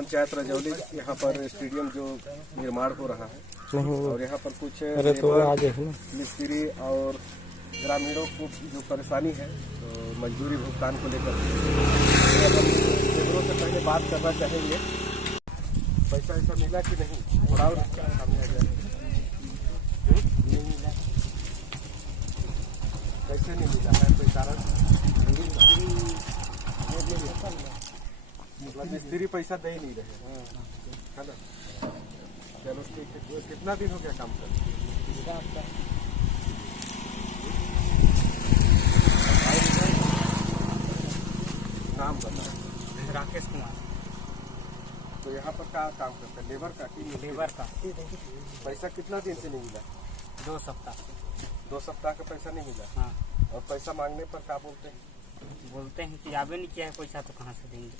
पंचायत रजौली यहाँ पर स्टेडियम जो निर्माण हो रहा है और यहाँ पर कुछ मिस्त्री और ग्रामीणों को जो परेशानी है तो मजदूरी भुगतान को लेकर लेबरों से पहले बात करना चाहेंगे। पैसा ऐसा मिला कि नहीं, थोड़ा और समझा जाए। कैसे नहीं मिला है, कोई कारण? मतलब मिस्त्री पैसा दे ही नहीं रहे है ना। चलो ठीक है। कितना दिन हो गया काम कर? नाम बताओ। राकेश कुमार। तो यहाँ पर क्या काम करते हैं? लेबर का? लेबर का। पैसा कितना दिन से नहीं मिला? 2 सप्ताह। 2 सप्ताह का पैसा नहीं मिला। हाँ। और पैसा मांगने पर क्या बोलते हैं? बोलते हैं कि आवे नहीं किया है पैसा तो कहाँ से देंगे।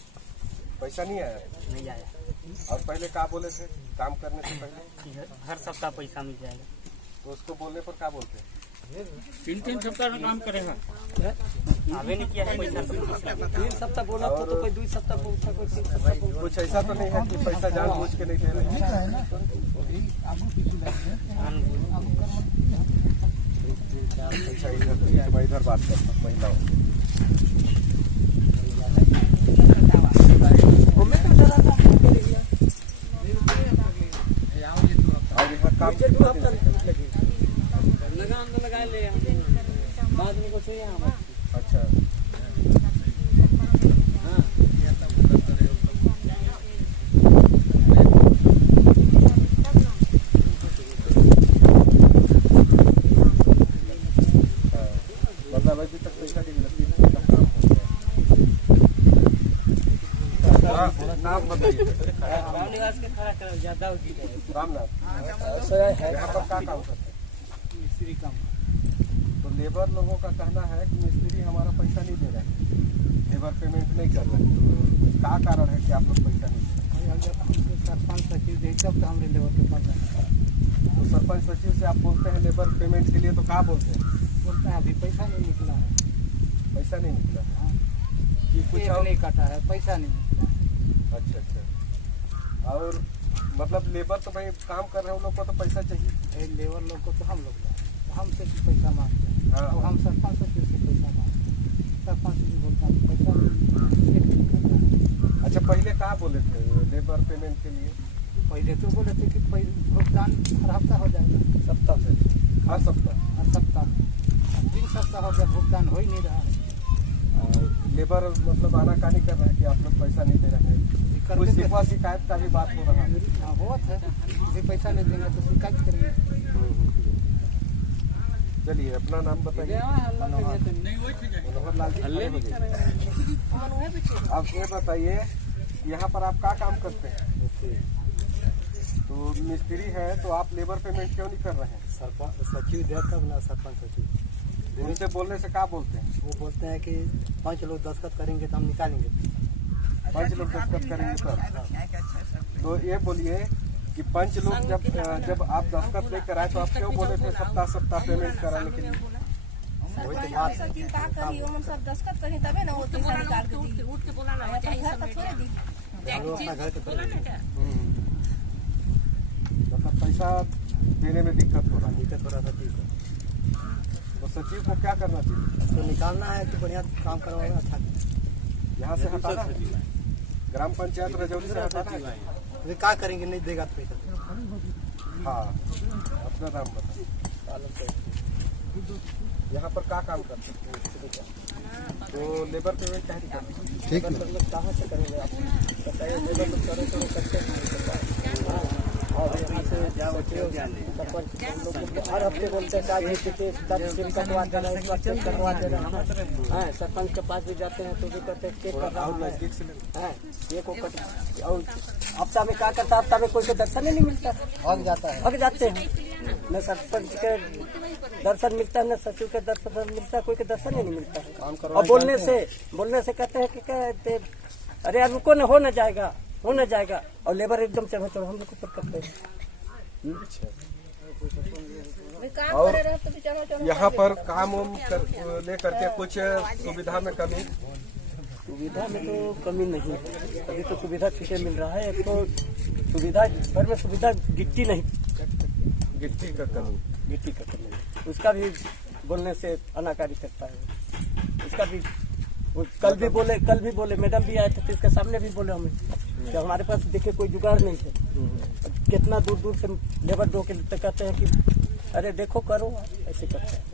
पैसा नहीं आया? नहीं आया। और पहले क्या बोले थे काम करने से पहले? हर सप्ताह पैसा मिल जाएगा। तो उसको बोलने पर क्या बोलते हैं? 3 सप्ताह में काम करेगा। आवे नहीं किया है पैसा तो 3 सप्ताह बोला तो कोई 2 सप्ताह बोलता, कोई 3 सप्ताह। कुछ ऐसा तो नहीं है कि पैसा जानबूझ के नहीं दे रहे हैं? इधर बात करता महिलाओं। और यहाँ काम लगा ले बाद में कुछ नहीं। अच्छा। मतलब अभी तक पैसा नहीं मिला? नाम बताइए। रामनाथ। यहाँ पर क्या काम करते हैं? मिस्त्री काम। तो लेबर लोगों का कहना है कि मिस्त्री हमारा पैसा नहीं दे रहा है, लेबर पेमेंट नहीं कर रहा है। क्या कारण है कि आप लोग पैसा नहीं दे रहे? सरपंच सचिव देखते तो हमारे लेबर के पास है। तो सरपंच सचिव से आप बोलते हैं लेबर पेमेंट के लिए तो क्या बोलते हैं? बोलते हैं अभी पैसा नहीं निकला है। पैसा नहीं निकला? हाँ। कि कुछ और नहीं काटा है, पैसा नहीं निकला। अच्छा अच्छा। और मतलब लेबर तो भाई काम कर रहे हैं, उन लोग को तो पैसा चाहिए। लेबर लोग को तो हम लोग हमसे पैसा मांगते हैं। हाँ। तो हम सरपंच सचिव से पैसा मांगते हैं। सरपंच सचिव बोलता है पैसा। अच्छा, पहले क्या बोले थे लेबर पेमेंट के लिए? पहले तो बोले थे कि भुगतान हर हफ्ता हो जाएगा। सप्ताह से? हर सप्ताह? हर सप्ताह। 3 सप्ताह हो गया, भुगतान हो ही नहीं रहा है। लेबर मतलब आनाकानी कर रहे हैं कि आप लोग पैसा नहीं दे रहे हैं। कुछ शिकवा शिकायत का भी बात हो रहा है। बहुत है, ये पैसा नहीं देंगे तो शिकायत करेंगे। चलिए अपना नाम बताइए। मनोहर लाल जी। अब ये बताइए यहाँ पर आप क्या काम करते हैं? तो मिस्त्री है तो आप लेबर पेमेंट क्यों नहीं कर रहे हैं? सरपंच सचिव दे कब ना, सरपंच सचिव उनसे बोलने से क्या बोलते हैं? वो बोलते हैं कि 5 लोग दस्तखत करेंगे तो हम निकालेंगे। 5 लोग दस्तखत करेंगे तब? तो ये बोलिए कि 5 लोग जब आप दस्तखत लेकर आए तो आप क्यों बोले थे सप्ताह सप्ताह पेमेंट कराने के लिए? वही तो बात है। का करी ओमन सब दस्तखत करी तबे ना वो पैसा निकाल के उठ के बोला ना घर का थोड़े दी। मतलब पैसा देने में दिक्कत हो रहा था। तो सचिव को क्या करना चाहिए? तो निकालना है कि बढ़िया काम करवाएगा। अच्छा यहाँ से हटाना है, ग्राम पंचायत रजौली से हटाना है। अभी क्या करेंगे, नहीं देगा तो पैसा। हाँ, अपना नाम बताइए। यहाँ पर क्या काम करते हैं? तो लेबर पेमेंट क्या करते? ठीक है, मतलब कहाँ से करेंगे आप बताइए। लेबर लोग करे तो करते हैं और यहाँ से सरपंच हर हफ्ते बोलते हैं कटवा देना, इस बार चेक करवा देना। हाँ, सरपंच के पास भी जाते हैं तो भी कहते हैं चेक कर रहा है। ये को कट और हफ्ता में क्या करता है, हफ्ता में कोई को दर्शन ही नहीं मिलता, भाग जाता है, भाग जाते हैं। न सरपंच के दर्शन मिलता है, न सचिव के दर्शन मिलता है, कोई के दर्शन ही नहीं मिलता है। और बोलने से कहते हैं कि कहते अरे यार रुको न, हो न जाएगा और लेबर एकदम से हम लोग ऊपर करते हैं। और यहाँ पर काम ले करके कुछ सुविधा में कमी? सुविधा में तो कमी नहीं है, अभी तो सुविधा ठीक मिल रहा है। एक तो सुविधा भर में सुविधा गिट्टी नहीं, गिट्टी का कमी, उसका भी बोलने से अनाकारी करता है। उसका भी वो कल भी बोले मैडम भी आए थे तो इसके सामने भी बोले हमें कि हमारे पास देखिए कोई जुगाड़ नहीं है। कितना दूर दूर से लेबर दो के कहते हैं कि अरे देखो करो, ऐसे करते हैं।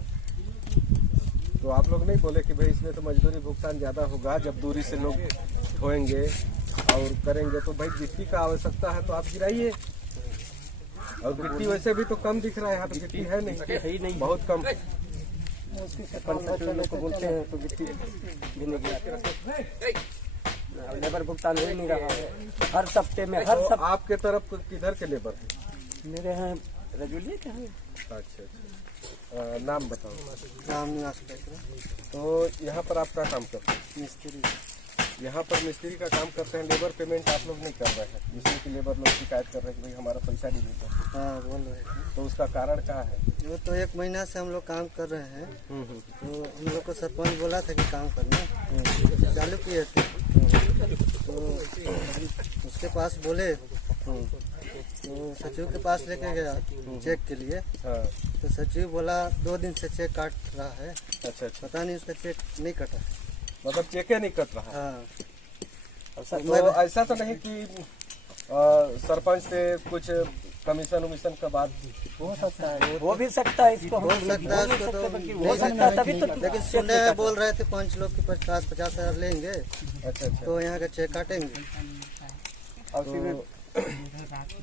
तो आप लोग नहीं बोले कि भाई इसमें तो मजदूरी भुगतान ज्यादा होगा, जब दूरी से लोग ढोएंगे और करेंगे तो भाई गिट्टी का आवश्यकता है तो आप गिराइए। और गिट्टी वैसे भी तो कम दिख रहा है, यहाँ तो गिट्टी है नहीं, बहुत कम। लोग को बोलते हैं तो गिट्टी भी नहीं गिराते, लेबर भुगतान हो नहीं रहा है। हर सप्ते में तो आपके तरफ किधर के लेबर है? मेरे यहाँ रजौली के हैं। अच्छा, नाम बताओ। नाम निवास। तो यहाँ पर आप क्या काम करते हैं? मिस्त्री। यहाँ पर मिस्त्री का काम करते हैं, लेबर पेमेंट आप लोग नहीं कर रहे हैं, जिसमें कि लेबर लोग शिकायत कर रहे हैं कि भाई हमारा पैसा नहीं मिलता। हाँ बोल रहे हैं। तो उसका कारण क्या है? वो तो 1 महीना से हम लोग काम कर रहे हैं, तो हम लोग को सरपंच बोला था कि काम करना, चालू किए थे। तो उसके पास बोले, तो सचिव के पास लेके गया चेक के लिए। हाँ। तो सचिव बोला 2 दिन से चेक काट रहा है। अच्छा, पता नहीं उसका चेक नहीं कटा, मतलब चेके नहीं कट रहा। हाँ। तो ऐसा तो नहीं कि सरपंच से कुछ कमीशन उमीशन का बात हो सकता है, हो भी सकता है, इसको हो सकता है, इसको तो हो सकता है। तभी तो लेकिन सुनने में बोल रहे थे 5 लोग की 50-50 हज़ार लेंगे। अच्छा, तो यहाँ का चेक काटेंगे। और फिर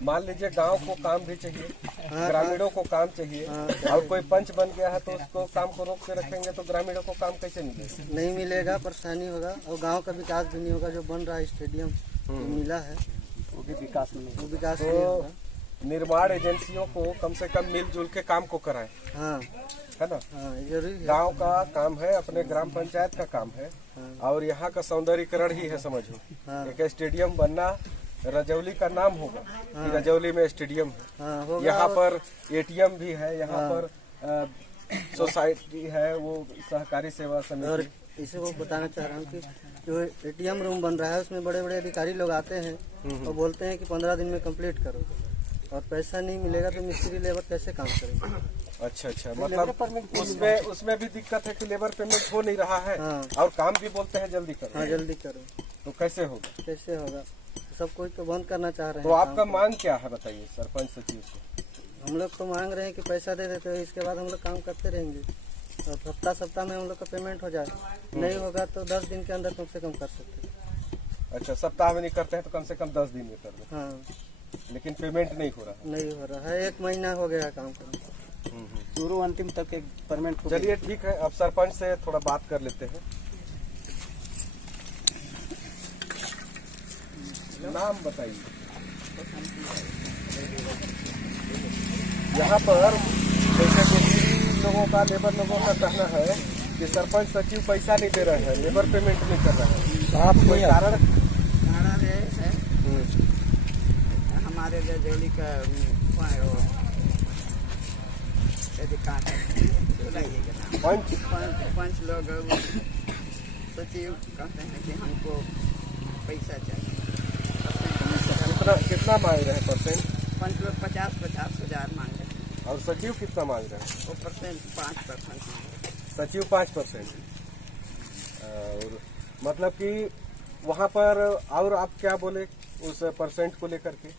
मान लीजिए गांव को काम भी चाहिए, ग्रामीणों को काम चाहिए, और कोई पंच बन गया है तो उसको काम को रोक के रखेंगे तो ग्रामीणों को काम कैसे मिलेगा? नहीं मिलेगा, परेशानी होगा, और गांव का विकास भी नहीं होगा। जो बन रहा है स्टेडियम मिला है, वो भी विकास नहीं होगा। निर्माण एजेंसियों को कम से कम मिलजुल के काम को कराएं। हाँ, है ना? हाँ, जरूरी है। गांव का काम है, अपने ग्राम पंचायत का काम है, और यहाँ का सौंदर्यीकरण ही है, समझो। एक स्टेडियम बनना रजौली का नाम होगा कि रजौली में स्टेडियम है। यहाँ पर एटीएम भी है, यहाँ पर सोसाइटी है, वो सहकारी सेवा समिति। और इसे वो बताना चाह रहा हूँ कि जो एटीएम रूम बन रहा है उसमें बड़े बड़े अधिकारी लोग आते हैं और बोलते हैं कि 15 दिन में कंप्लीट करो, और पैसा नहीं मिलेगा तो मिस्त्री लेबर कैसे काम करेंगे? अच्छा, मतलब उसमें भी दिक्कत है कि लेबर पेमेंट हो नहीं रहा है। और काम भी बोलते हैं जल्दी करो। हाँ, जल्दी करो, तो कैसे होगा? सब कोई तो बंद करना चाह रहे हैं। तो आपका मांग क्या है बताइए सरपंच सचिव से? हम लोग तो मांग रहे हैं कि पैसा दे देते, इसके बाद हम लोग काम करते रहेंगे, और सप्ताह में हम लोग का पेमेंट हो जाए। नहीं होगा तो 10 दिन के अंदर कम से कम कर सकते हैं। अच्छा, सप्ताह में नहीं करते हैं तो कम से कम 10 दिन में कर दो। हाँ, लेकिन पेमेंट नहीं हो रहा है। 1 महीना हो गया काम करने, शुरू अंतिम तक एक पेमेंट। चलिए ठीक है, अब सरपंच से थोड़ा बात कर लेते हैं। नाम बताइए। यहाँ पर जैसे मिस्त्री लोगों का, लेबर लोगों का कहना है कि सरपंच सचिव पैसा नहीं दे रहे हैं, लेबर पेमेंट नहीं कर रहे हैं। आप कोई कारण है हमारे रजौली का पंच लोग सचिव कहते हैं कि हमको पैसा चाहिए। कितना मांग रहे हैं परसेंट? 50-50 हज़ार मांग रहे हैं। और सचिव कितना मांग रहे हैं? वो 5%। सचिव 5%। और मतलब कि वहाँ पर और आप क्या बोले उस परसेंट को लेकर के?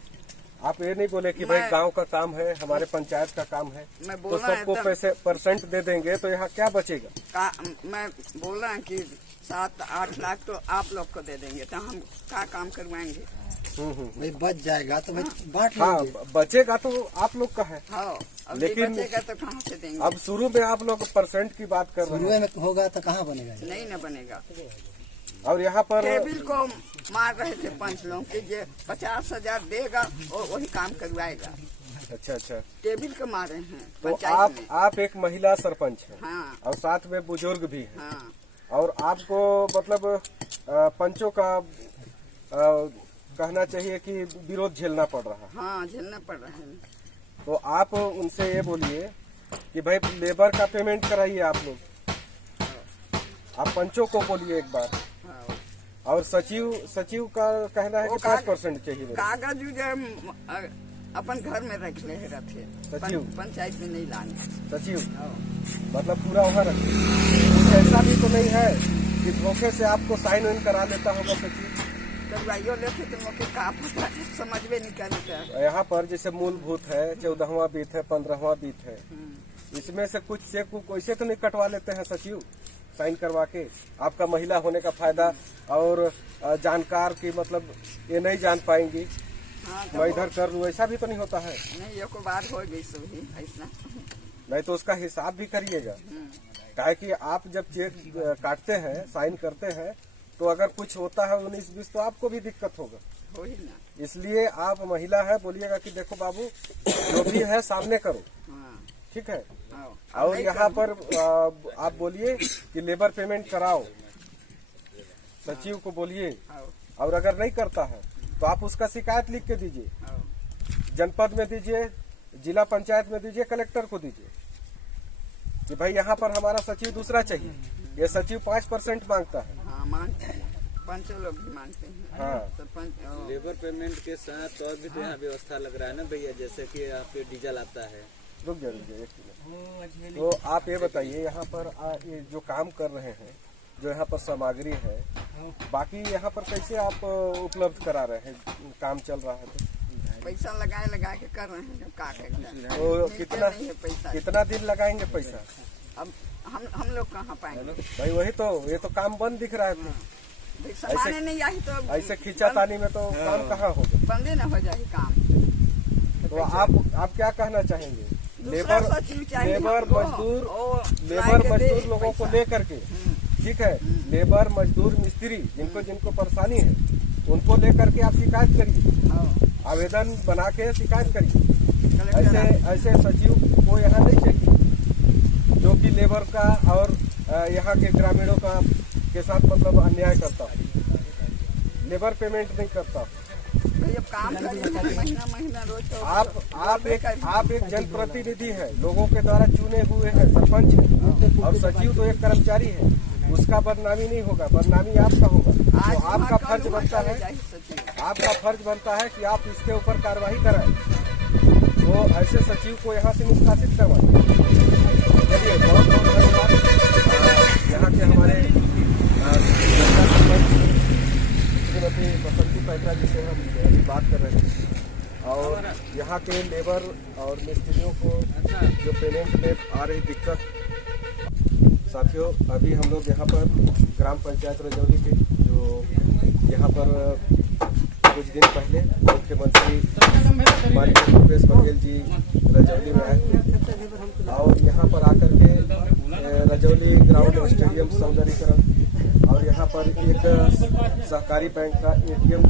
आप ये नहीं बोले कि भाई गांव का काम है, हमारे पंचायत का काम है, तो सबको पैसे परसेंट दे देंगे तो यहाँ क्या बचेगा? मैं बोल रहा हूँ कि 7-8 लाख तो आप लोग को दे देंगे, तो हम क्या काम करवाएंगे? भाई बच जाएगा तो बांट लेंगे। हाँ, बचेगा तो आप लोग का है। हाँ, लेकिन बचेगा तो कहाँ से देंगे? अब शुरू में आप लोग परसेंट की बात कर रहे हैं। शुरू में होगा तो कहाँ बनेगा? नहीं न बनेगा। और यहाँ पर टेबिल को मार रहे थे 5 लोग कि ये 50 हज़ार देगा और वही काम करवाएगा। अच्छा, टेबिल को मारे हैं तो पंचायत में। आप एक महिला सरपंच है। हाँ, और साथ में बुजुर्ग भी है। हाँ, और आपको मतलब पंचों का कहना चाहिए कि विरोध झेलना पड़ रहा है। हाँ, झेलना पड़ रहा है। तो आप उनसे ये बोलिए कि भाई लेबर का पेमेंट कराइए आप लोग। आप पंचों को बोलिए एक बार और सचिव का कहना है कि 5% चाहिए। कागज जो अपन घर में रख ले रहते, सचिव पंचायत में नहीं लाने। सचिव मतलब पूरा वहाँ रखे। ऐसा भी तो नहीं है कि धोखे से आपको साइन वाइन करा लेता होगा सचिव? करवाइयो लेते तो मुझे का पता समझ में नहीं करता। यहाँ पर जैसे मूलभूत है, 14वां बीत है, 15वां बीत है, इसमें से कुछ चेक को ऐसे तो नहीं कटवा लेते हैं सचिव साइन करवा के? आपका महिला होने का फायदा और जानकार की मतलब ये नहीं जान पाएंगी। हाँ, मैं इधर कर लूँ, ऐसा भी तो नहीं होता है। नहीं एक बार हो गई सही ऐसा। नहीं तो उसका हिसाब भी करिएगा, काहे कि आप जब चेक काटते हैं, साइन करते हैं, तो अगर कुछ होता है 19-20 तो आपको भी दिक्कत होगा। हो ही ना। इसलिए आप महिला है, बोलिएगा कि देखो बाबू जो भी है सामने करो, ठीक है। और यहाँ पर आप बोलिए कि लेबर पेमेंट कराओ, सचिव को बोलिए। और अगर नहीं करता है तो आप उसका शिकायत लिख के दीजिए, जनपद में दीजिए, जिला पंचायत में दीजिए, कलेक्टर को दीजिए कि भाई यहाँ पर हमारा सचिव दूसरा चाहिए, ये सचिव 5% मांगता है। हाँ, मांगते हैं, पंचों लोग भी मांगते हैं। हाँ, लेबर पेमेंट के साथ और भी तो यहाँ व्यवस्था लग रहा है ना भैया, जैसे कि यहाँ पे डीजल आता है। रुक जाइए एक मिनट। तो आप ये बताइए, यहाँ पर ये जो काम कर रहे हैं, जो यहाँ पर सामग्री है, बाकी यहाँ पर कैसे आप उपलब्ध करा रहे हैं? काम चल रहा है तो पैसा लगा के कर रहे हैं, का करना। तो पैसा कितना दिन लगाएंगे पैसा? अब हम लोग कहाँ पाएंगे भाई? वही तो, ये तो काम बंद दिख रहा है। भाई सामान्य नहीं आई तो ऐसे खींचातानी में तो काम कहाँ होगा? बंदे न हो जाए काम। तो आप क्या कहना चाहेंगे? लेबर मजदूर लोगों को लेकर के, ठीक है, लेबर मजदूर मिस्त्री जिनको परेशानी है उनको लेकर के आप शिकायत करिए, आवेदन बना के शिकायत करिए। ऐसे सचिव को यहाँ नहीं चाहिए जो कि लेबर का और यहाँ के ग्रामीणों का के साथ मतलब अन्याय करता है, लेबर पेमेंट नहीं करता। काम महीना रोज तो आप एक जनप्रतिनिधि है, लोगों के द्वारा चुने हुए हैं, सरपंच है, और सचिव तो एक कर्मचारी है, उसका बदनामी नहीं होगा, बदनामी आपका होगा। तो आपका फर्ज बनता है कि आप इसके ऊपर कार्रवाई कराएं, तो ऐसे सचिव को यहाँ से निष्कासित करवाएं। चलिए, बहुत बहुत धन्यवाद। यहाँ के हमारे सरपंच श्रीमती बसंती पैतरा जी से हम अभी बात कर रहे थे, और यहाँ के लेबर और मिस्त्रियों को जो पेमेंट में आ रही दिक्कत, साथियों अभी हम लोग यहाँ पर ग्राम पंचायत रजौली के जो यहाँ पर कुछ दिन पहले मुख्यमंत्री माननीय भूपेश बघेल जी रजौली में आए थे, और यहाँ पर आकर के रजौली ग्राउंड स्टेडियम सौंदर्यीकरण और यहाँ पर एक सहकारी बैंक का ATM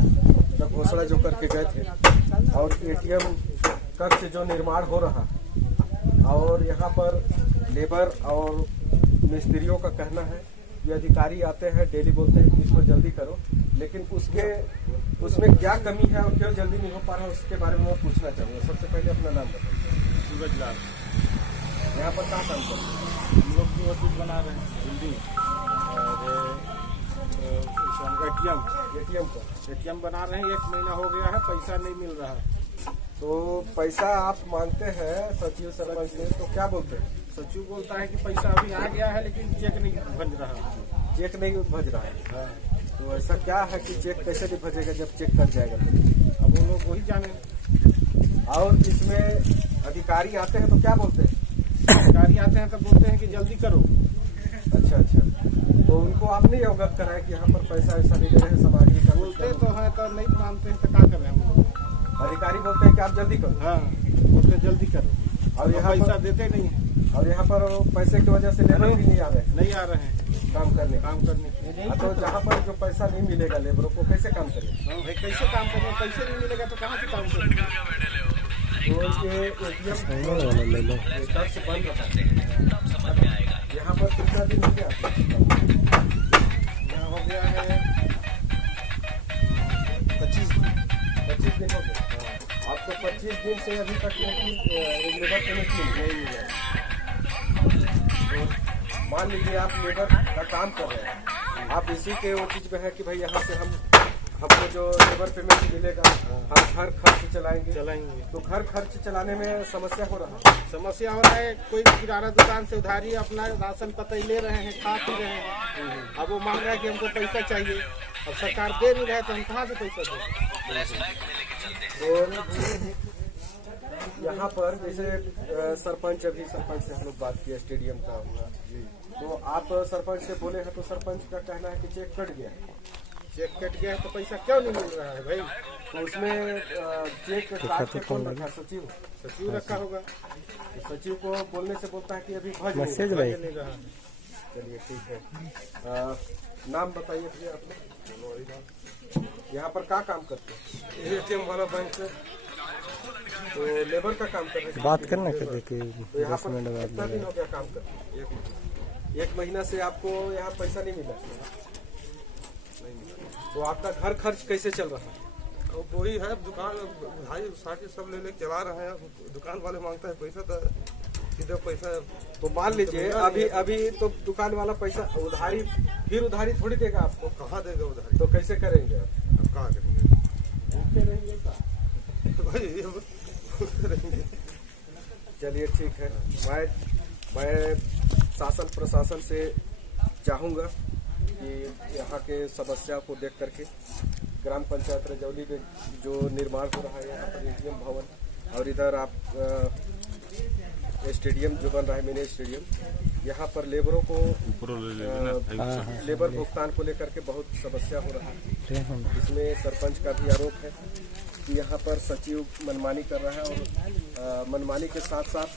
का घोषणा जो करके गए थे, और ATM कक्ष जो निर्माण हो रहा, और यहाँ पर लेबर और मिस्त्रियों का कहना है ये अधिकारी आते हैं डेली बोलते हैं कि इसको जल्दी करो, लेकिन उसमें क्या कमी है और क्यों जल्दी नहीं हो पा रहा है उसके बारे में मैं पूछना चाहूँगा। सबसे पहले अपना नाम बताइए। सूरज लाल। यहाँ पर कहाँ काम कर रहे हैं? हम लोग की ऑफिस बना रहे हैं बिल्डिंग, और ATM बना रहे हैं। 1 महीना हो गया है, पैसा नहीं मिल रहा है। तो पैसा आप मांगते हैं सचिव सरपंच से, तो क्या बोलते हैं? सचिव बोलता है कि पैसा अभी आ गया है लेकिन चेक नहीं भज रहा। चेक नहीं भज रहा है? तो ऐसा क्या है कि चेक कैसे नहीं भजेगा जब चेक कट जाएगा तो? अब वो लोग वही जाने। और इसमें अधिकारी आते हैं तो क्या बोलते हैं? अधिकारी आते हैं तो बोलते हैं कि जल्दी करो। अच्छा, तो उनको आप नहीं अवगत कराए कि यहाँ पर पैसा ऐसा नहीं दे रहे हैं सामग्री का? बोलते तो हैं तो नहीं मानते हैं, तो क्या कर रहे हैं हम लोग? अधिकारी बोलते हैं कि आप जल्दी करो। हाँ, बोलते जल्दी करो, और यहाँ पैसा देते नहीं है। और यहाँ पर पैसे की वजह से लेबर भी नहीं आ रहे हैं काम करने। तो जहाँ पर जो पैसा नहीं मिलेगा लेबरों को कैसे काम करेंगे? हाँ भाई, कैसे काम करेंगे? पैसे नहीं मिलेगा तो कहाँ से काम करेंगे? तो ये टैक्स बंद रहा है। यहाँ पर कितना दिन हो गया? यहाँ हो गया है 25 दिन हो गए। आपको 25 दिन से अभी तक लेबर पेमेंट नहीं मिला। तो मान लीजिए आप लेबर का काम कर रहे हैं, आप इसी के वो चीज में है कि भाई यहाँ से हमको जो लेबर पेमेंट मिलेगा हम घर खर्च चलाएंगे। तो घर खर्च चलाने में समस्या हो रहा है। समस्या हो रहा है। कोई किराना दुकान से उधारी अपना राशन पता ले रहे हैं, खा पी रहे हैं। अब वो मांग रहा है कि हमको पैसा चाहिए, अब सरकार दे नहीं रहा है तो हम कहाँ से पैसा दें। तो यहाँ पर जैसे सरपंच से हम लोग बात किया स्टेडियम का, तो आप सरपंच से बोले हैं तो सरपंच का कहना है कि चेक कट गया है। चेक कट गया है तो पैसा क्यों नहीं मिल रहा है भाई? तो उसमें चेक काट के कौन रखा? सचिव रखा होगा। तो सचिव को बोलने से बोलता है कि अभी भज नहीं रहा। चलिए ठीक है। नाम बताइए भैया अपने। यहाँ पर क्या काम करते हैं? एटीएम वाला बैंक से तो लेबर का काम कर रहे हैं। बात करना कर देते तो यहाँ पर कितना दिन हो गया काम करते? 1 महीना से आपको यहाँ पैसा नहीं मिला। तो आपका घर खर्च कैसे चल रहा है? वही है, दुकान भाई साथी सब ले चला रहे हैं। दुकान वाले मांगता है पैसा तो किधर पैसा। तो मान लीजिए अभी तो दुकान वाला पैसा उधारी फिर उधारी थोड़ी देगा आपको। कहाँ देगा उधारी? तो कैसे करेंगे आप? कहाँ करेंगे? भूखे रहेंगे का? भाई चलिए ठीक है। मैं शासन प्रशासन से चाहूँगा कि यहाँ के समस्या को देख करके ग्राम पंचायत रजौली में जो निर्माण हो रहा है यहाँ पर एटीएम भवन और इधर आप स्टेडियम जो बन रहा है मिनी स्टेडियम, यहाँ पर लेबरों को लेबर भुगतान को लेकर के बहुत समस्या हो रहा है। इसमें सरपंच का भी आरोप है कि यहाँ पर सचिव मनमानी कर रहा है और मनमानी के साथ साथ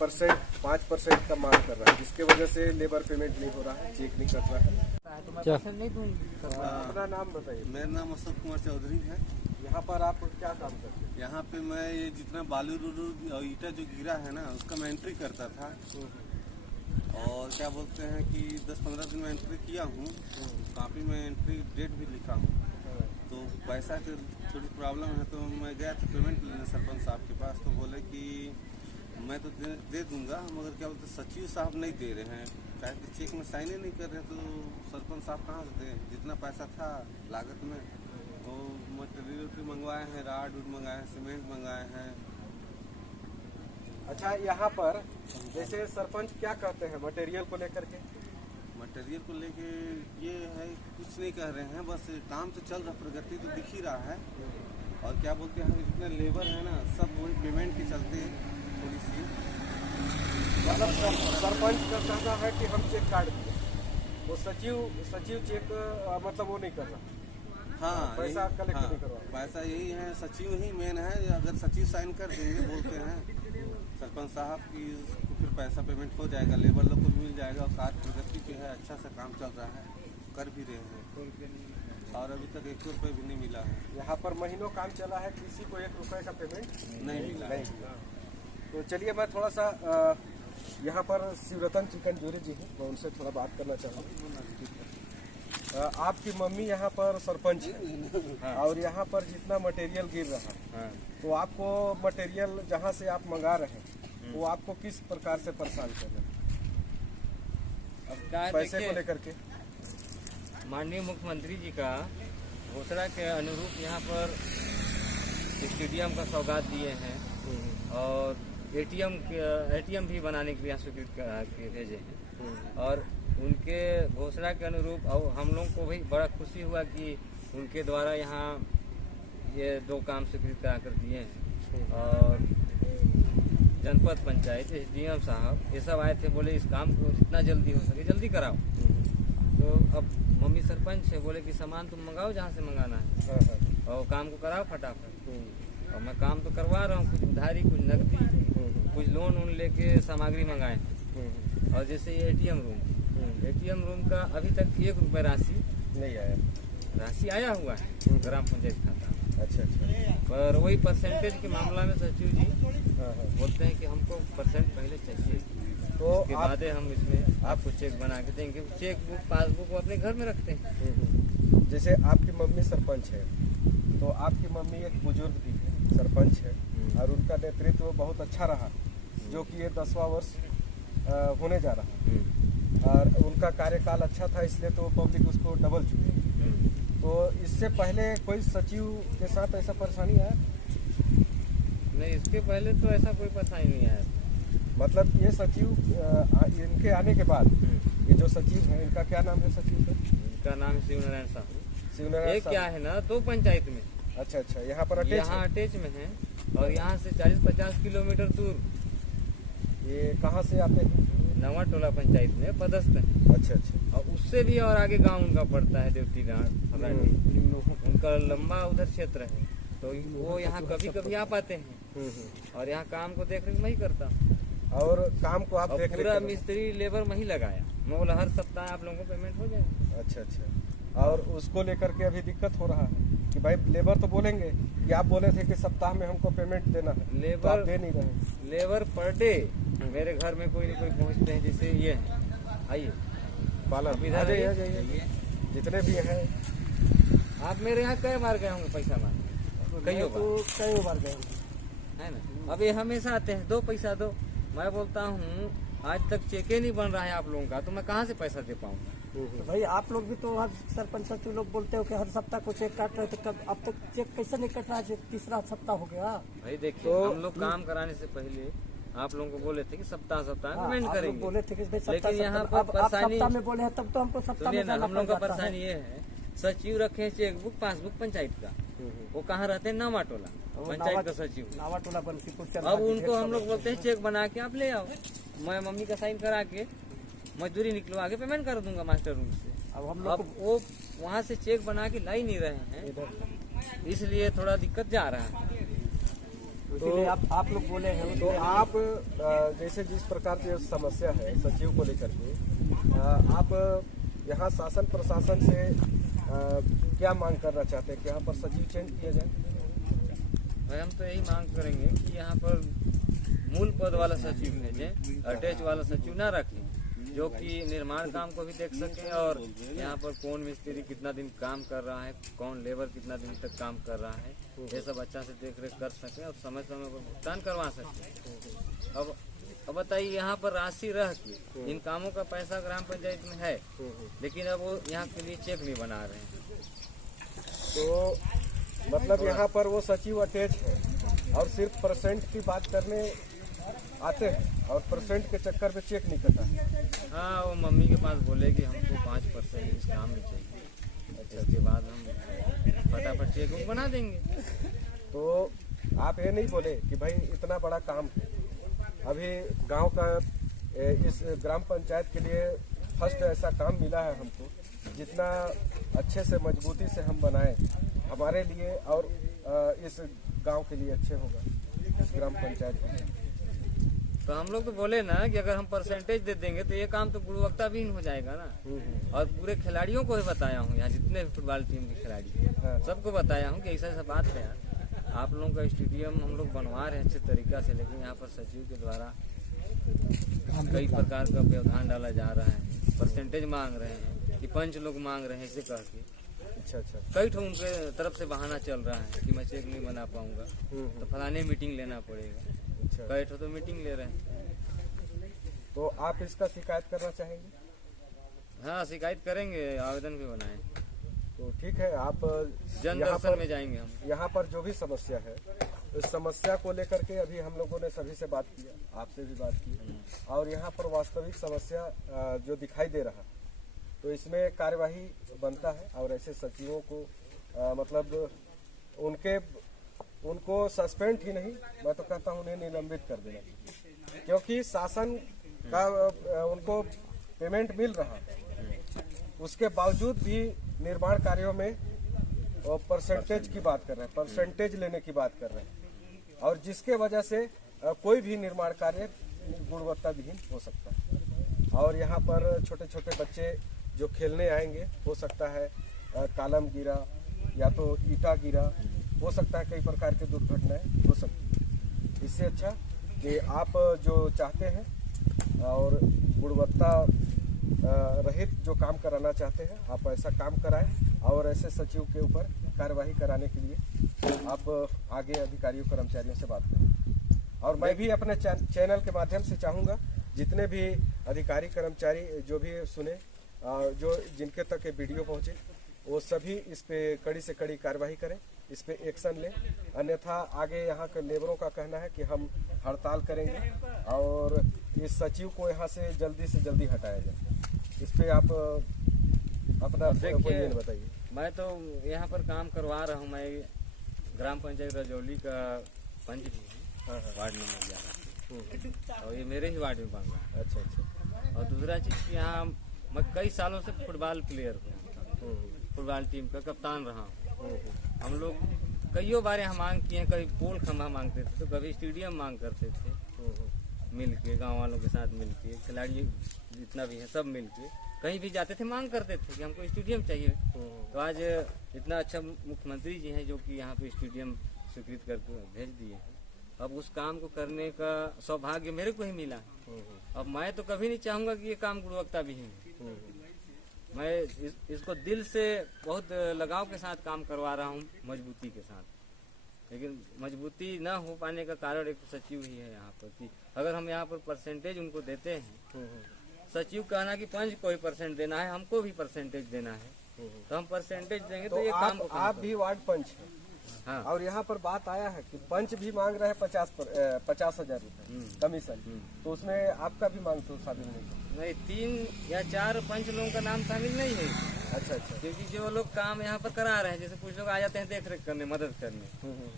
5% का मांग कर रहा है, जिसके वजह से लेबर पेमेंट नहीं हो रहा है, चेक नहीं कर रहा है। अपना नाम बताइए। मेरा नाम अशोक कुमार चौधरी है। यहाँ पर आप क्या काम करते हैं? यहाँ पे मैं ये जितना बालू और ईटा जो गिरा है ना उसका मैं एंट्री करता था। और क्या बोलते हैं कि 10-15 दिन में एंट्री किया हूँ। काफ़ी में एंट्री डेट भी लिखा हूँ। तो पैसा की थोड़ी प्रॉब्लम है, तो मैं गया था पेमेंट लेने सरपंच साहब के पास। तो बोले कि मैं तो दे दूंगा, मगर क्या बोलते सचिव साहब नहीं दे रहे हैं, चाहे कि चेक में साइन नहीं कर रहे हैं। तो सरपंच साहब कहाँ से दें? जितना पैसा था लागत में वो मटेरियल मंगवाए हैं, राड मंगाए हैं, सीमेंट मंगाए हैं। अच्छा, यहाँ पर जैसे सरपंच क्या कहते हैं मटेरियल को लेकर के? मटेरियल को लेके ये है कुछ नहीं कह रहे हैं, बस काम तो चल रहा, प्रगति तो दिख ही रहा है। और क्या बोलते हैं जितने लेबर है ना सब वही पेमेंट के चलते थोड़ी सी मतलब सरपंच का कहना है कि हम चेक काट दिए, वो सचिव चेक मतलब वो नहीं कर रहा। हाँ, पैसा कलेक्ट नहीं करवा। पैसा यही है, सचिव ही मेन है। अगर सचिव साइन कर देंगे बोलते हैं सरपंच साहब की, तो फिर पैसा पेमेंट हो जाएगा, लेबर लोग को मिल जाएगा। और कार्य प्रगति पे है, अच्छा सा काम चल रहा है, कर भी रहे हैं। और अभी तक 1 रुपये भी नहीं मिला है। यहाँ पर महीनों काम चला है, किसी को 1 रुपये का पेमेंट नहीं मिला। तो चलिए मैं थोड़ा सा यहाँ पर शिवरतन चिकन जोरी जी हैं, मैं उनसे थोड़ा बात करना चाहूँगा। आपकी मम्मी यहाँ पर सरपंच है और यहाँ पर जितना मटेरियल गिर रहा है, तो आपको मटेरियल जहाँ से आप मंगा रहे हैं वो आपको किस प्रकार से परेशान कर रहे हैं पैसे को लेकर के? माननीय मुख्यमंत्री जी का घोषणा के अनुरूप यहाँ पर स्टेडियम का सौगात दिए हैं और एटीएम भी बनाने के लिए स्वीकृति भेजे हैं। और उनके घोषणा के अनुरूप और हम लोग को भी बड़ा खुशी हुआ कि उनके द्वारा यहाँ ये 2 काम स्वीकृत करा कर दिए हैं। और जनपद पंचायत SDM साहब ये सब आए थे, बोले इस काम को जितना जल्दी हो सके जल्दी कराओ। तो अब मम्मी सरपंच है, बोले कि सामान तुम मंगाओ जहाँ से मंगाना है और काम को कराओ फटाफट। और मैं काम तो करवा रहा हूँ, कुछ उधारी कुछ नकदी कुछ लोन लेके सामग्री मंगाए हैं। और जैसे ये एटीएम रूम का अभी तक 1 रुपये राशि नहीं आया। राशि आया हुआ है ग्राम पंचायत खाता। अच्छा, पर वही परसेंटेज के मामला में सचिव जी बोलते हैं कि हमको परसेंट पहले चाहिए, तो उसके बाद हम इसमें आपको चेक बना के देंगे। चेक बुक पासबुक अपने घर में रखते हैं। जैसे आपकी मम्मी सरपंच है, तो आपकी मम्मी एक बुजुर्ग भी है, सरपंच है और उनका नेतृत्व बहुत अच्छा रहा, जो कि ये 10वां वर्ष होने जा रहा है। और उनका कार्यकाल अच्छा था, इसलिए तो पब्लिक उसको डबल चुकी। तो इससे पहले कोई सचिव के साथ ऐसा परेशानी आया? नहीं, इसके पहले तो ऐसा कोई परेशानी नहीं आया। मतलब ये सचिव इनके आने के बाद ये जो सचिव है, इनका क्या नाम है सचिव का? इनका नाम है शिवनारायण साहू। शिवनारायण ये साहू। क्या है ना, 2 पंचायत में। अच्छा अच्छा, यहाँ पर अटैच यहाँ अटैच में है और यहाँ से 40-50 किलोमीटर दूर है। ये कहाँ से आते हैं? नवा टोला पंचायत में पदस्थ है। अच्छा अच्छा। और उससे भी और आगे गांव उनका पड़ता है, देवती गांव। उनका लंबा उधर क्षेत्र है, तो वो यहाँ कभी कभी आ पाते हैं और यहाँ काम को देख रेख मैं ही करता हूँ। और काम को आप और देख पूरा मिस्त्री लेबर मैं ही लगाया। मैं बोला हर सप्ताह आप लोगों को पेमेंट हो जाएगा। अच्छा अच्छा। और उसको लेकर के अभी दिक्कत हो रहा है कि भाई लेबर तो बोलेंगे कि आप बोले थे कि सप्ताह में हमको पेमेंट देना है, लेबर तो आप दे नहीं रहे। लेबर पर डे मेरे घर में कोई न कोई पहुँचते हैं। जैसे ये है, आइए पालन इधर आ जाइए, आ आइए। जाइए। जितने भी हैं आप मेरे यहाँ कई बार गए होंगे पैसा मांगने, कई बार तो कई बार गए है ना। अब ये हमेशा आते हैं, 2 पैसा दो। मैं बोलता हूँ आज तक चेक ही नहीं बन रहा है आप लोगों का, तो मैं कहाँ से पैसा दे पाऊंगा। तो भाई आप लोग भी तो हर सरपंच सचिव लोग बोलते हो कि हर सप्ताह को चेक काट रहे थे, कब अब तक चेक कैसे नहीं कट रहा है? 3रा सप्ताह हो गया। भाई देखिए, तो हम लोग काम कराने से पहले आप लोगों को बोले थे कि सप्ताह सप्ताह हाँ, पेमेंट आप लोग करेंगे। बोले थे कि भाई लेकिन यहाँ सप्ताह पर अब आप परेशानी सप्ताह में बोले हैं, तब तो हमको सप्ताह सुनिए में ना, जाना हम लोग का पड़ जाता परेशानी है। ये है, सचिव रखे हैं चेकबुक पासबुक पंचायत का, वो कहाँ रहते हैं? नवा टोला पंचायत का सचिव। नावा टोला बंसीपुर चल अब उनको हम लोग बोलते हैं चेक बना के आप ले आओ, मैं मम्मी का साइन करा के मजदूरी निकलवा के पेमेंट कर दूंगा मास्टर रूम से। अब हम अब लोग वो वहाँ से चेक बना के ला ही नहीं रहे हैं, इसलिए थोड़ा दिक्कत जा रहा है। इसीलिए आप लोग बोले हैं। तो आप जैसे जिस प्रकार की समस्या है सचिव को लेकर के, आप यहाँ शासन प्रशासन से क्या मांग करना चाहते हैं कि यहाँ पर सचिव चेंज किया जाए? भाई हम तो यही मांग करेंगे कि यहाँ पर मूल पद वाला सचिव भेजें, अटैच वाला सचिव ना रखें, जो कि निर्माण काम को भी देख सके और यहाँ पर कौन मिस्त्री कितना दिन काम कर रहा है, कौन लेबर कितना दिन तक काम कर रहा है, ये सब अच्छा से देख रेख कर सके और समय समय पर भुगतान करवा सके। अब बताइए, यहाँ पर राशि रह के इन कामों का पैसा ग्राम पंचायत में है, लेकिन अब वो यहाँ के लिए चेक नहीं बना रहे हैं। तो मतलब यहाँ पर वो सचिव अटैच है और सिर्फ परसेंट की बात करने आते हैं और परसेंट के चक्कर में चेक नहीं कटा है। हाँ, वो मम्मी के पास बोले कि हमको 5% इस काम में चाहिए, इसके बाद हम फटाफट चेक बुक बना देंगे। तो आप ये नहीं बोले कि भाई इतना बड़ा काम है, अभी गांव का इस ग्राम पंचायत के लिए फर्स्ट ऐसा काम मिला है हमको, जितना अच्छे से मजबूती से हम बनाएं हमारे लिए और इस गांव के लिए अच्छे होगा, इस ग्राम पंचायत के लिए। तो हम लोग तो बोले ना कि अगर हम परसेंटेज दे देंगे तो ये काम तो गुणवत्ता विहीन हो जाएगा ना। और पूरे खिलाड़ियों को भी बताया हूँ, यहाँ जितने भी फुटबॉल टीम के खिलाड़ी हाँ। सबको बताया हूँ कि ऐसा ऐसा बात है यार, आप लोगों का स्टेडियम हम लोग बनवा रहे हैं अच्छे तरीका से, लेकिन यहाँ पर सचिव के द्वारा कई प्रकार का व्यवधान डाला जा रहा है, परसेंटेज मांग रहे हैं कि पंच लोग मांग रहे हैं, ऐसे कह के। अच्छा अच्छा। कई ठो उनके तरफ से बहाना चल रहा है कि मैं चेक नहीं बना पाऊंगा, तो फलाने मीटिंग लेना पड़ेगा। अच्छा। कई ठो तो मीटिंग ले रहे हैं। तो आप इसका शिकायत करना चाहेंगे? हाँ, शिकायत करेंगे, आवेदन भी बनाए। तो ठीक है, आप जन यहाँ दर्शन पर में जाएंगे हम। यहाँ पर जो भी समस्या है, इस समस्या को लेकर के अभी हम लोगों ने सभी से बात किया, आपसे भी बात की, और यहाँ पर वास्तविक समस्या जो दिखाई दे रहा, तो इसमें कार्यवाही बनता है और ऐसे सचिवों को मतलब उनको सस्पेंड ही नहीं, मैं तो कहता हूँ उन्हें निलंबित कर देना चाहिए, क्योंकि शासन का उनको पेमेंट मिल रहा है, उसके बावजूद भी निर्माण कार्यों में परसेंटेज की बात कर रहे हैं, परसेंटेज लेने की बात कर रहे हैं, और जिसके वजह से कोई भी निर्माण कार्य गुणवत्ता विहीन हो सकता है। और यहाँ पर छोटे छोटे बच्चे जो खेलने आएंगे, हो सकता है कालम गिरा या तो ईटा गिरा, हो सकता है कई प्रकार की दुर्घटनाएं हो सकती है। इससे अच्छा कि आप जो चाहते हैं और गुणवत्ता रहित जो काम कराना चाहते हैं, आप ऐसा काम कराएं और ऐसे सचिव के ऊपर कार्यवाही कराने के लिए आप आगे अधिकारियों कर्मचारियों से बात करें। और मैं भी अपने चैनल के माध्यम से चाहूँगा जितने भी अधिकारी कर्मचारी जो भी सुने, जो जिनके तक ये वीडियो पहुंचे, वो सभी इस पे कड़ी से कड़ी कार्रवाई करें, इस पे एक्शन लें। अन्यथा आगे यहाँ के लेबरों का कहना है कि हम हड़ताल करेंगे और इस सचिव को यहाँ से जल्दी हटाया जाए। इस पे आप अपना ओपिनियन बताइए। मैं तो यहाँ पर काम करवा रहा हूँ। मैं ग्राम पंचायत रजौली का पंच भी हूँ, वार्ड नंबर 11 और ये मेरे ही वार्ड में बन रहा है। अच्छा। और दूसरा चीज़ यहाँ मैं कई सालों से फुटबॉल प्लेयर हूँ, फुटबॉल टीम का कप्तान रहा हूँ। हम लोग कईयों बार यहाँ मांग किए हैं, कभी पोल खंभा मांगते थे तो कभी स्टेडियम मांग करते थे, मिल के गाँव वालों के साथ मिल के, खिलाड़ी जितना भी है सब मिल के कहीं भी जाते थे मांग करते थे कि हमको स्टेडियम चाहिए। तो आज इतना अच्छा मुख्यमंत्री जी हैं जो कि यहाँ पे स्टेडियम स्वीकृत करके भेज दिए हैं। अब उस काम को करने का सौभाग्य मेरे को ही मिला है। अब मैं तो कभी नहीं चाहूँगा कि ये काम गुणवत्ता विहीन है। मैं इसको दिल से बहुत लगाव के साथ काम करवा रहा हूँ, मजबूती के साथ। लेकिन मजबूती न हो पाने का कारण एक सचिव ही है यहाँ पर कि अगर हम यहाँ पर परसेंटेज उनको देते हैं, सचिव कहना कि पंच को ही परसेंट देना है, हमको भी परसेंटेज देना है, तो हम परसेंटेज देंगे तो ये काम आप भी वार्ड पंच हैं। हाँ। और यहाँ पर बात आया है कि पंच भी मांग रहे हैं 50,000 रुपए कमीशन, तो उसमें आपका भी मांग तो शामिल नहीं? 3 या 4 पंच लोगों का नाम शामिल नहीं है। अच्छा। क्योंकि जो लोग काम यहाँ पर करा रहे हैं, जैसे कुछ लोग आ जाते हैं देख रेख करने, मदद करने,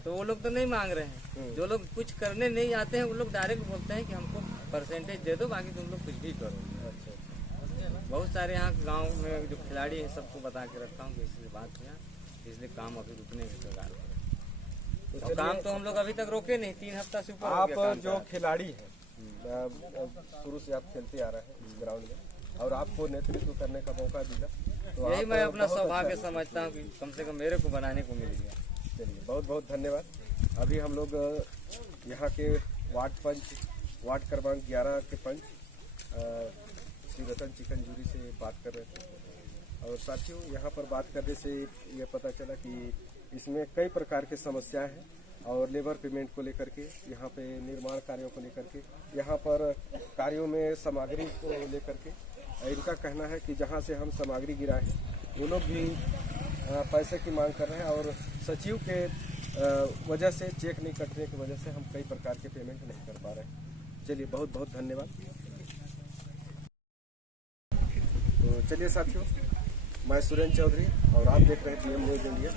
तो वो लोग तो नहीं मांग रहे हैं। जो लोग कुछ करने नहीं आते हैं वो लोग डायरेक्ट बोलते हैं कि हमको परसेंटेज दे दो, बाकी तुम लोग कुछ भी करो। बहुत सारे यहाँ गांव में जो खिलाड़ी हैं सबको बता के रखा हूँ कि इसलिए बात किया, इसलिए काम अभी रुकने के कगार पर। तो काम तो हम लोग अभी तक रोके नहीं, 3 हफ्ता से ऊपर हो गया आप काम जो का। खिलाड़ी हैं, शुरू से आप खेलते आ रहे हैं इस ग्राउंड में और आपको नेतृत्व करने का मौका दिया, तो यही आप मैं अपना बहुत सौभाग्य अच्छा- समझता हूँ कि कम से कम मेरे को बनाने को मिल गया। चलिए, बहुत बहुत धन्यवाद। अभी हम लोग यहाँ के वार्ड पंच, वार्ड क्रमांक 11 के पंच श्री रतन चिकनजूरी से बात कर रहे थे। और साथियों, यहाँ पर बात करने से ये पता चला कि इसमें कई प्रकार की समस्याएं हैं और लेबर पेमेंट को लेकर के, यहाँ पे निर्माण कार्यों को लेकर के, यहाँ पर कार्यों में सामग्री को लेकर के इनका कहना है कि जहाँ से हम सामग्री गिराए हैं वो लोग भी पैसे की मांग कर रहे हैं और सचिव के वजह से, चेक नहीं कटने की वजह से हम कई प्रकार के पेमेंट नहीं कर पा रहे हैं। चलिए, बहुत बहुत धन्यवाद। तो चलिए साथियों, मैं सुरेंद्र चौधरी और आप देख रहे हैं DM न्यूज़ इंडिया।